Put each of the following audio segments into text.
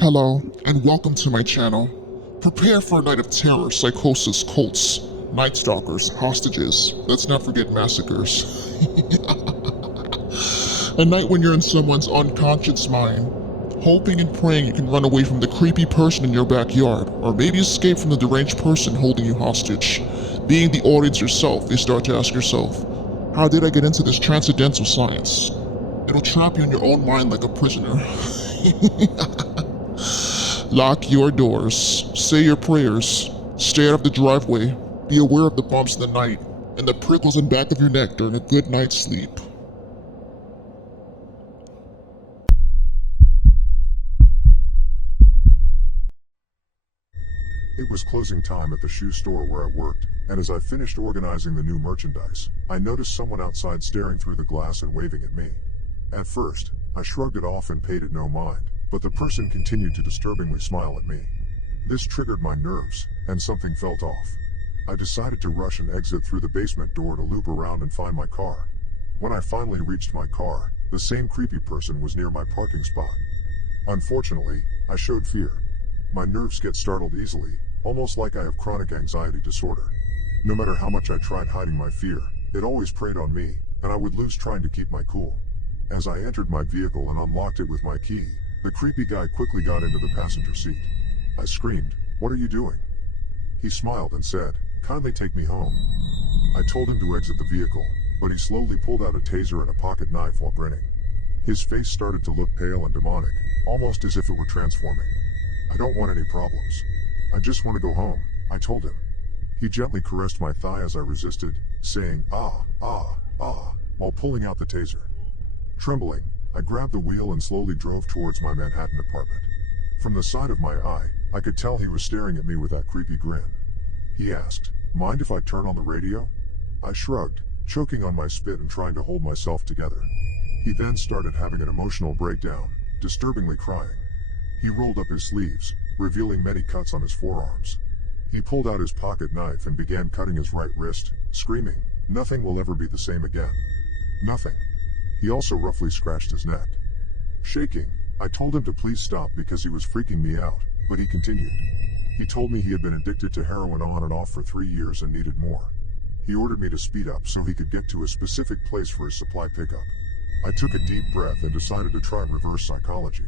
Hello, and welcome to my channel. Prepare for a night of terror, psychosis, cults, night stalkers, hostages, let's not forget massacres. A night when you're in someone's unconscious mind, hoping and praying you can run away from the creepy person in your backyard, or maybe escape from the deranged person holding you hostage. Being the audience yourself, you start to ask yourself, how did I get into this transcendental science? It'll trap you in your own mind like a prisoner. Lock your doors, say your prayers, stay out of the driveway, be aware of the bumps in the night, and the prickles in back of your neck during a good night's sleep. It was closing time at the shoe store where I worked, and as I finished organizing the new merchandise, I noticed someone outside staring through the glass and waving at me. At first, I shrugged it off and paid it no mind, but the person continued to disturbingly smile at me. This triggered my nerves, and something felt off. I decided to rush and exit through the basement door to loop around and find my car. When I finally reached my car, the same creepy person was near my parking spot. Unfortunately, I showed fear. My nerves get startled easily, almost like I have chronic anxiety disorder. No matter how much I tried hiding my fear, it always preyed on me, and I would lose trying to keep my cool. As I entered my vehicle and unlocked it with my key, the creepy guy quickly got into the passenger seat. I screamed, "What are you doing?" He smiled and said, "Kindly take me home." I told him to exit the vehicle, but he slowly pulled out a taser and a pocket knife while grinning. His face started to look pale and demonic, almost as if it were transforming. "I don't want any problems. I just want to go home," I told him. He gently caressed my thigh as I resisted, saying, "Ah, ah, ah," while pulling out the taser. Trembling, I grabbed the wheel and slowly drove towards my Manhattan apartment. From the side of my eye, I could tell he was staring at me with that creepy grin. He asked, "Mind if I turn on the radio?" I shrugged, choking on my spit and trying to hold myself together. He then started having an emotional breakdown, disturbingly crying. He rolled up his sleeves, revealing many cuts on his forearms. He pulled out his pocket knife and began cutting his right wrist, screaming, "Nothing will ever be the same again. Nothing." He also roughly scratched his neck. Shaking, I told him to please stop because he was freaking me out, but he continued. He told me he had been addicted to heroin on and off for 3 years and needed more. He ordered me to speed up so he could get to a specific place for his supply pickup. I took a deep breath and decided to try reverse psychology.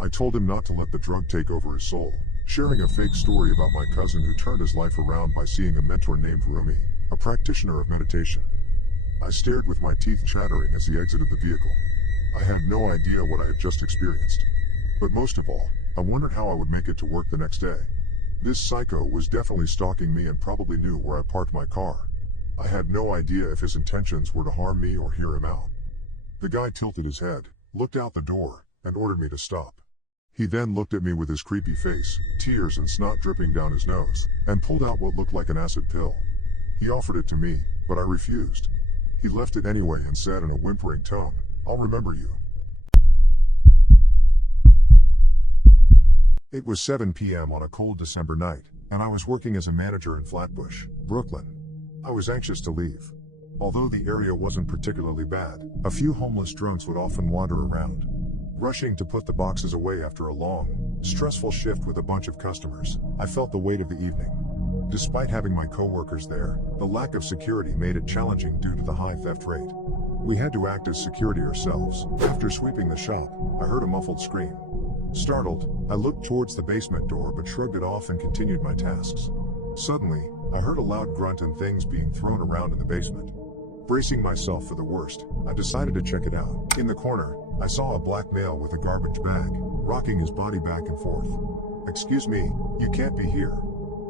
I told him not to let the drug take over his soul, sharing a fake story about my cousin who turned his life around by seeing a mentor named Rumi, a practitioner of meditation. I stared with my teeth chattering as he exited the vehicle. I had no idea what I had just experienced. But most of all, I wondered how I would make it to work the next day. This psycho was definitely stalking me and probably knew where I parked my car. I had no idea if his intentions were to harm me or hear him out. The guy tilted his head, looked out the door, and ordered me to stop. He then looked at me with his creepy face, tears and snot dripping down his nose, and pulled out what looked like an acid pill. He offered it to me, but I refused. He left it anyway and said in a whimpering tone, "I'll remember you." It was 7 p.m. on a cold December night, and I was working as a manager in Flatbush, Brooklyn. I was anxious to leave. Although the area wasn't particularly bad, a few homeless drunks would often wander around. Rushing to put the boxes away after a long, stressful shift with a bunch of customers, I felt the weight of the evening. Despite having my coworkers there, the lack of security made it challenging due to the high theft rate. We had to act as security ourselves. After sweeping the shop, I heard a muffled scream. Startled, I looked towards the basement door but shrugged it off and continued my tasks. Suddenly, I heard a loud grunt and things being thrown around in the basement. Bracing myself for the worst, I decided to check it out. In the corner, I saw a black male with a garbage bag, rocking his body back and forth. "Excuse me, you can't be here.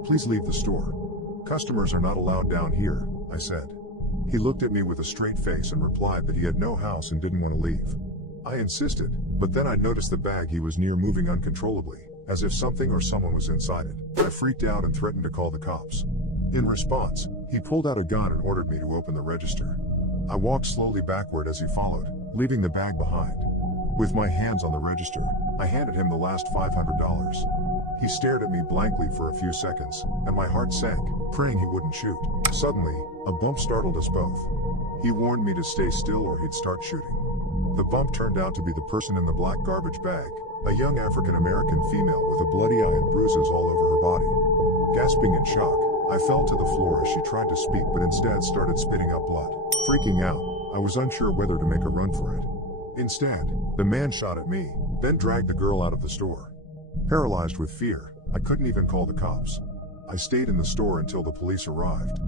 Please leave the store. Customers are not allowed down here," I said. He looked at me with a straight face and replied that he had no house and didn't want to leave. I insisted, but then I noticed the bag he was near moving uncontrollably, as if something or someone was inside it. I freaked out and threatened to call the cops. In response, he pulled out a gun and ordered me to open the register. I walked slowly backward as he followed, leaving the bag behind. With my hands on the register, I handed him the last $500. He stared at me blankly for a few seconds, and my heart sank, praying he wouldn't shoot. Suddenly, a bump startled us both. He warned me to stay still or he'd start shooting. The bump turned out to be the person in the black garbage bag, A young African-American female with a bloody eye and bruises all over her body. Gasping in shock, I fell to the floor as she tried to speak but instead started spitting up blood. Freaking out, I was unsure whether to make a run for it. Instead, the man shot at me, then dragged the girl out of the store. Paralyzed with fear, I couldn't even call the cops. I stayed in the store until the police arrived.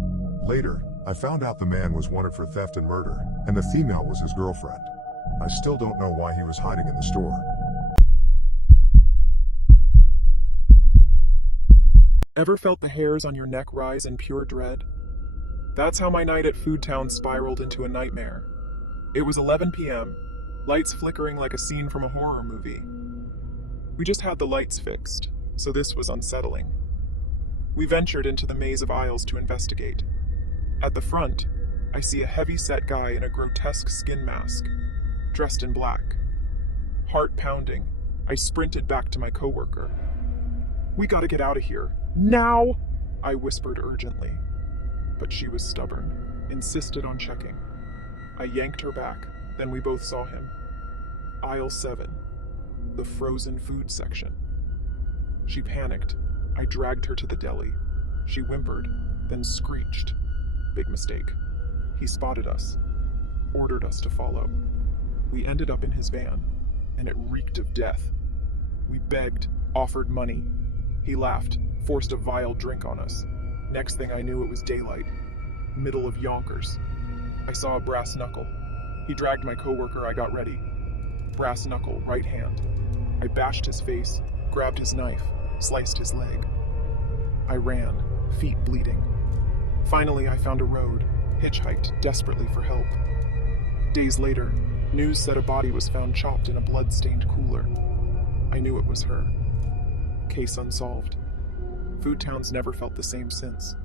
Later, I found out the man was wanted for theft and murder, and the female was his girlfriend. I still don't know why he was hiding in the store. Ever felt the hairs on your neck rise in pure dread? That's how my night at Food Town spiraled into a nightmare. It was 11 p.m., lights flickering like a scene from a horror movie. We just had the lights fixed, so this was unsettling. We ventured into the maze of aisles to investigate. At the front, I see a heavy-set guy in a grotesque skin mask, dressed in black. Heart pounding, I sprinted back to my coworker. "We gotta get out of here. Now!" I whispered urgently. But she was stubborn, insisted on checking. I yanked her back, then we both saw him. Aisle 7, the frozen food section. She panicked. I dragged her to the deli. She whimpered, then screeched. Big mistake. He spotted us, ordered us to follow. We ended up in his van, and it reeked of death. We begged, offered money. He laughed, forced a vile drink on us. Next thing I knew, it was daylight. Middle of Yonkers. I saw a brass knuckle. He dragged my coworker. I got ready. Brass knuckle, right hand. I bashed his face, grabbed his knife, sliced his leg. I ran, feet bleeding. Finally, I found a road, hitchhiked desperately for help. Days later, news said a body was found chopped in a blood-stained cooler. I knew it was her. Case unsolved. Food Town's never felt the same since.